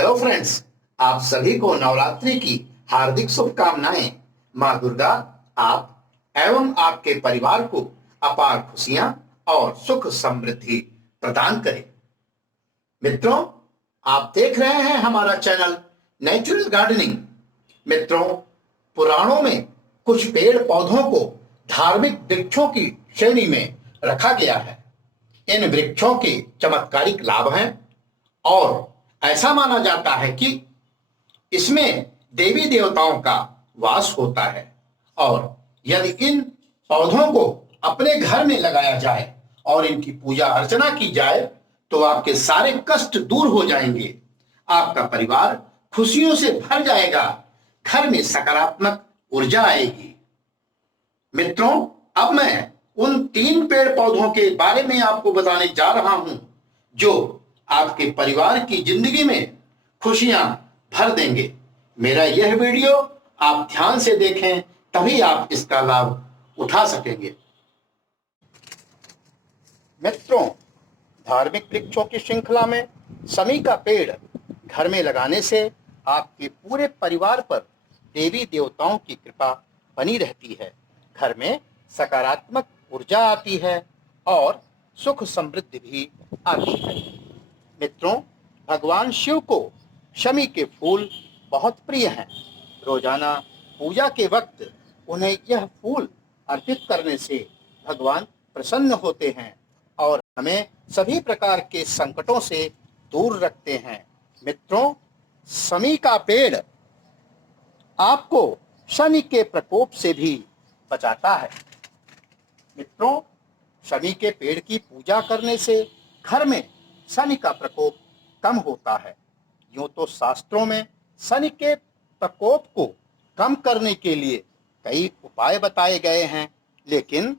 Hello friends, आप सभी को नवरात्रि की हार्दिक शुभकामनाएं। माँ दुर्गा आप एवं आपके परिवार को अपार खुशियां और सुख समृद्धि प्रदान करे। मित्रों, आप देख रहे हैं हमारा चैनल नेचुरल गार्डनिंग। मित्रों, पुराणों में कुछ पेड़ पौधों को धार्मिक वृक्षों की श्रेणी में रखा गया है। इन वृक्षों के चमत्कारिक लाभ हैं और ऐसा माना जाता है कि इसमें देवी देवताओं का वास होता है और यदि इन पौधों को अपने घर में लगाया जाए और इनकी पूजा अर्चना की जाए तो आपके सारे कष्ट दूर हो जाएंगे, आपका परिवार खुशियों से भर जाएगा, घर में सकारात्मक ऊर्जा आएगी। मित्रों, अब मैं उन 3 पेड़ पौधों के बारे में आपको बताने जा रहा हूं जो आपके परिवार की जिंदगी में खुशियां भर देंगे। मेरा यह वीडियो आप ध्यान से देखें, तभी आप इसका लाभ उठा सकेंगे। मित्रों, धार्मिक वृक्षों की श्रृंखला में शमी का पेड़ घर में लगाने से आपके पूरे परिवार पर देवी देवताओं की कृपा बनी रहती है, घर में सकारात्मक ऊर्जा आती है और सुख समृद्धि भी आती है। मित्रों, भगवान शिव को शमी के फूल बहुत प्रिय हैं। रोजाना पूजा के वक्त उन्हें यह फूल अर्पित करने से भगवान प्रसन्न होते हैं और हमें सभी प्रकार के संकटों से दूर रखते हैं। मित्रों, शमी का पेड़ आपको शनि के प्रकोप से भी बचाता है। मित्रों, शनि के पेड़ की पूजा करने से घर में शनि का प्रकोप कम होता है। यूं तो शास्त्रों में शनि के प्रकोप को कम करने के लिए कई उपाय बताए गए हैं, लेकिन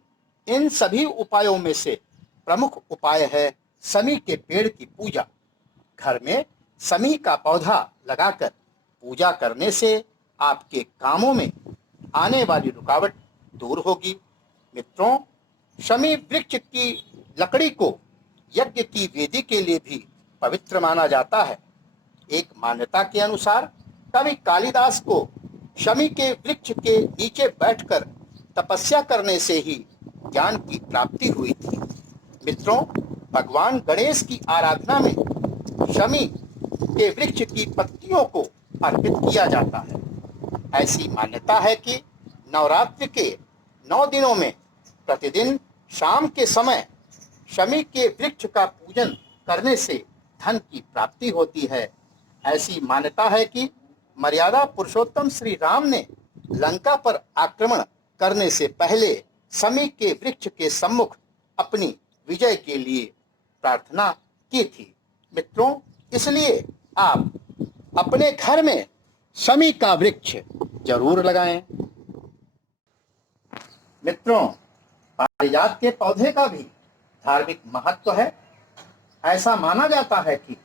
इन सभी उपायों में से प्रमुख उपाय है शमी के पेड़ की पूजा। घर में शमी का पौधा लगाकर पूजा करने से आपके कामों में आने वाली रुकावट दूर होगी। मित्रों, शमी वृक्ष की लकड़ी को यज्ञ की वेदी के लिए भी पवित्र माना जाता है। एक मान्यता के अनुसार कवि कालिदास को शमी के वृक्ष के नीचे बैठकर तपस्या करने से ही ज्ञान की प्राप्ति हुई थी। मित्रों, भगवान गणेश की आराधना में शमी के वृक्ष की पत्तियों को अर्पित किया जाता है। ऐसी मान्यता है कि नवरात्रि के 9 दिनों में प्रतिदिन शाम के समय शमी के वृक्ष का पूजन करने से धन की प्राप्ति होती है। ऐसी मान्यता है कि मर्यादा पुरुषोत्तम श्री राम ने लंका पर आक्रमण करने से पहले शमी के वृक्ष के सम्मुख अपनी विजय के लिए प्रार्थना की थी। मित्रों, इसलिए आप अपने घर में शमी का वृक्ष जरूर लगाएं। मित्रों, पारिजात के पौधे का भी धार्मिक महत्व है। ऐसा माना जाता है कि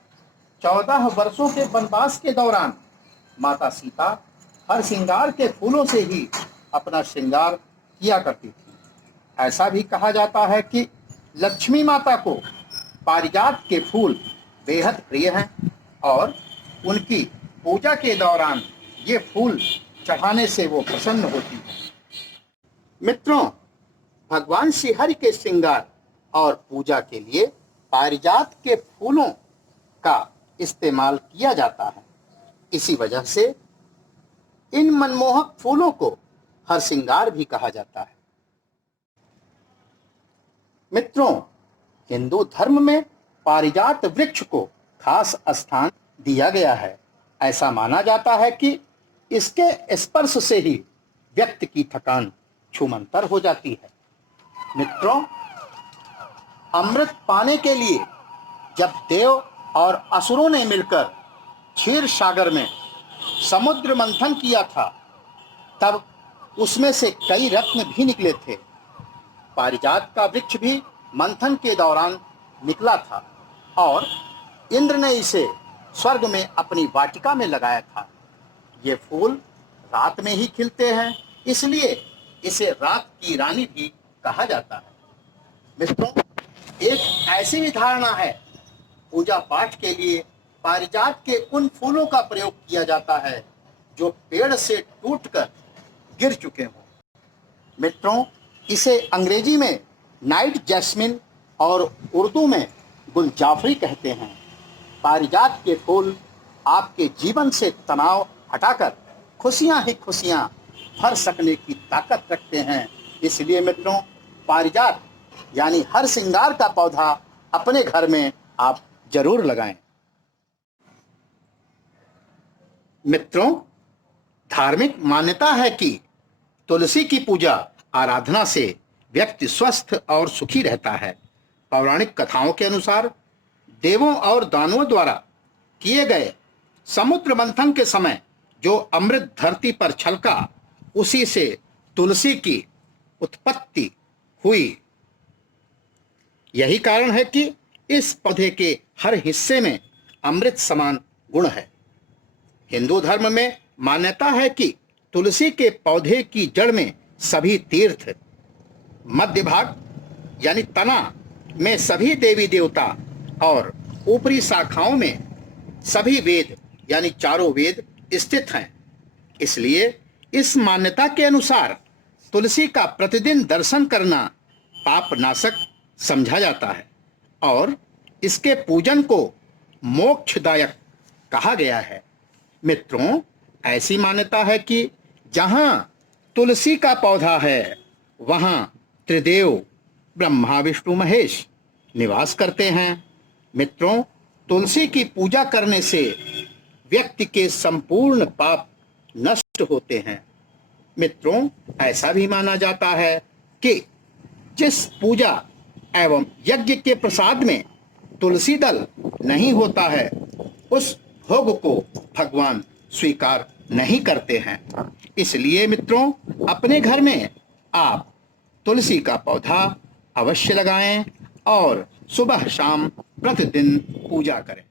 14 वर्षों के वनवास के दौरान माता सीता हर श्रृंगार के फूलों से ही अपना श्रृंगार किया करती थी। ऐसा भी कहा जाता है कि लक्ष्मी माता को पारिजात के फूल बेहद प्रिय हैं और उनकी पूजा के दौरान ये फूल चढ़ाने से वो प्रसन्न होती है। मित्रों, भगवान श्रीहरि के श्रृंगार और पूजा के लिए पारिजात के फूलों का इस्तेमाल किया जाता है। इसी वजह से इन मनमोहक फूलों को हरसिंगार भी कहा जाता है। मित्रों, हिंदू धर्म में पारिजात वृक्ष को खास स्थान दिया गया है। ऐसा माना जाता है कि इसके स्पर्श से ही व्यक्ति की थकान छूमंतर हो जाती है। मित्रों, अमृत पाने के लिए जब देव और असुरों ने मिलकर क्षीर सागर में समुद्र मंथन किया था, तब उसमें से कई रत्न भी निकले थे। पारिजात का वृक्ष भी मंथन के दौरान निकला था और इंद्र ने इसे स्वर्ग में अपनी वाटिका में लगाया था। ये फूल रात में ही खिलते हैं, इसलिए इसे रात की रानी भी कहा जाता है। मित्रों, एक ऐसी भी धारणा है पूजा पाठ के लिए पारिजात के उन फूलों का प्रयोग किया जाता है जो पेड़ से टूटकर गिर चुके हों। मित्रों, इसे अंग्रेजी में नाइट जैस्मिन और उर्दू में गुलजाफरी कहते हैं। पारिजात के फूल आपके जीवन से तनाव हटाकर खुशियां ही खुशियां भर सकने की ताकत रखते हैं। इसलिए मित्रों, पारिजात यानी हर श्रृंगार का पौधा अपने घर में आप जरूर लगाएं। मित्रों, धार्मिक मान्यता है कि तुलसी की पूजा आराधना से व्यक्ति स्वस्थ और सुखी रहता है। पौराणिक कथाओं के अनुसार देवों और दानवों द्वारा किए गए समुद्र मंथन के समय जो अमृत धरती पर छलका, उसी से तुलसी की उत्पत्ति हुई। यही कारण है कि इस पौधे के हर हिस्से में अमृत समान गुण है। हिंदू धर्म में मान्यता है कि तुलसी के पौधे की जड़ में सभी तीर्थ, मध्य भाग यानी तना में सभी देवी देवता और ऊपरी शाखाओं में सभी वेद यानी चारों वेद स्थित हैं। इसलिए इस मान्यता के अनुसार तुलसी का प्रतिदिन दर्शन करना पाप नाशक समझा जाता है और इसके पूजन को मोक्षदायक कहा गया है। मित्रों, ऐसी मान्यता है कि जहां तुलसी का पौधा है वहां त्रिदेव ब्रह्मा विष्णु महेश निवास करते हैं। मित्रों, तुलसी की पूजा करने से व्यक्ति के संपूर्ण पाप नष्ट होते हैं। मित्रों, ऐसा भी माना जाता है कि जिस पूजा एवं यज्ञ के प्रसाद में तुलसी दल नहीं होता है, उस भोग को भगवान स्वीकार नहीं करते हैं। इसलिए मित्रों, अपने घर में आप तुलसी का पौधा अवश्य लगाएं और सुबह शाम प्रतिदिन पूजा करें।